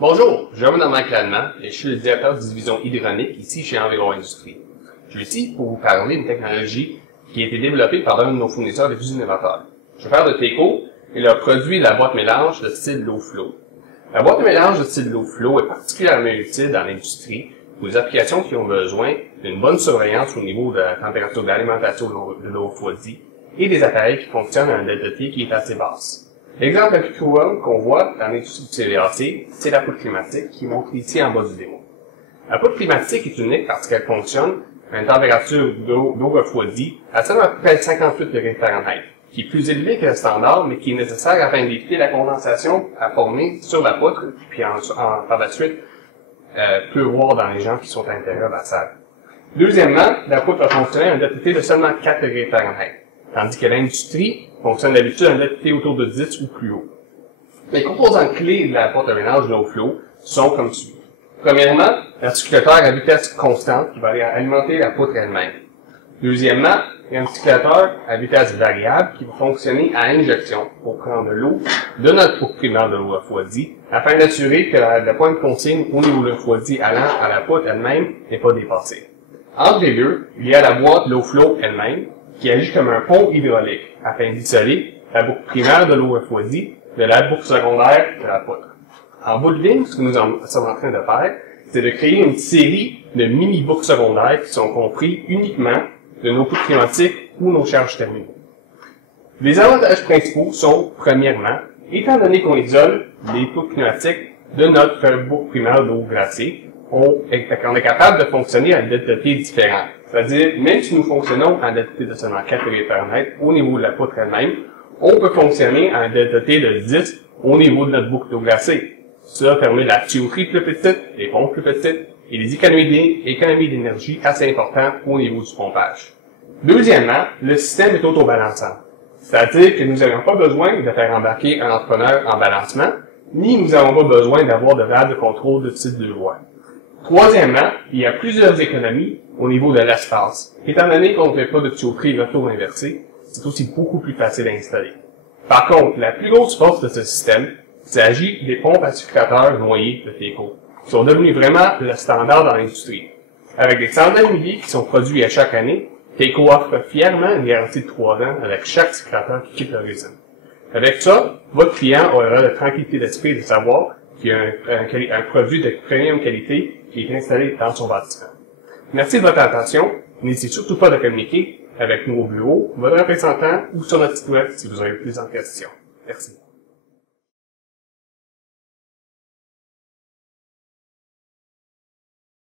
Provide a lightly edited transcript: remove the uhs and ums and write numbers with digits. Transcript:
Bonjour, je m'appelle Mike Ladman et je suis le directeur de division hydronique ici chez Environ Industries. Je suis ici pour vous parler d'une technologie qui a été développée par l'un de nos fournisseurs de fusils innovateurs. Je vais faire de TECO et leur produit la boîte mélange de style low flow. La boîte de mélange de style low flow est particulièrement utile dans l'industrie pour les applications qui ont besoin d'une bonne surveillance au niveau de la température d'alimentation de l'eau refroidie et des appareils qui fonctionnent à un delta T qui est assez basse. L'exemple le plus courant qu'on voit dans l'industrie du CVAC, c'est la poudre climatique qui est montrée ici en bas du démo. La poudre climatique est unique parce qu'elle fonctionne à une température d'eau refroidie à seulement à peu près 58 degrés Fahrenheit, qui est plus élevé que le standard, mais qui est nécessaire afin d'éviter la condensation à former sur la poutre, puis par la suite pleuvoir dans les gens qui sont à l'intérieur de la salle. Deuxièmement, la poutre va fonctionner à un delta T de seulement 4 degrés Fahrenheit, tandis que l'industrie fonctionne d'habitude à un delta T autour de 10 ou plus haut. Les composants clés de la boîte de mélange low flow sont comme suit. Premièrement, l'articulateur à vitesse constante qui va aller alimenter la poutre elle-même. Deuxièmement, l'articulateur à vitesse variable qui va fonctionner à injection pour prendre l'eau de notre poutre primaire de l'eau refroidie afin d'assurer que le point de consigne au niveau de l'eau refroidie allant à la poutre elle-même n'est pas dépassé. Entre les deux, il y a la boîte low flow elle-même qui agit comme un pont hydraulique afin d'isoler la boucle primaire de l'eau refroidie de la boucle secondaire de la poutre. En bout de ligne, ce que nous sommes en train de faire, c'est de créer une série de mini-boucles secondaires qui sont compris uniquement de nos poutres climatiques ou nos charges thermiques. Les avantages principaux sont, premièrement, étant donné qu'on isole les poutres climatiques de notre boucle primaire d'eau glacée, on est capable de fonctionner à un delta T différent. C'est-à-dire, même si nous fonctionnons à un delta T de seulement 4 degrés Fahrenheit au niveau de la poutre elle-même, on peut fonctionner à un delta T de 10 au niveau de notre boucle d'eau glacée. Cela permet la tuyauterie plus petite, les pompes plus petites et des économies d'énergie assez importantes au niveau du pompage. Deuxièmement, le système est autobalançant. C'est-à-dire que nous n'avons pas besoin de faire embarquer un entrepreneur en balancement, ni nous n'avons pas besoin d'avoir de valve de contrôle de type 2 voies. Troisièmement, il y a plusieurs économies au niveau de l'espace. Étant donné qu'on ne fait pas de tuyauterie retour inversé, c'est aussi beaucoup plus facile à installer. Par contre, la plus grosse force de ce système, il s'agit des pompes à sucrateurs noyés de TECO, qui sont devenus vraiment le standard dans l'industrie. Avec des centaines de milliers qui sont produits à chaque année, TECO offre fièrement une garantie de 3 ans avec chaque sucrateur qui quitte l'origine. Avec ça, votre client aura la tranquillité d'esprit de savoir qu'il y a un produit de premium qualité qui est installé dans son bâtiment. Merci de votre attention. N'hésitez surtout pas de communiquer avec nous au bureau, votre représentant ou sur notre site web si vous avez plus de questions. Merci.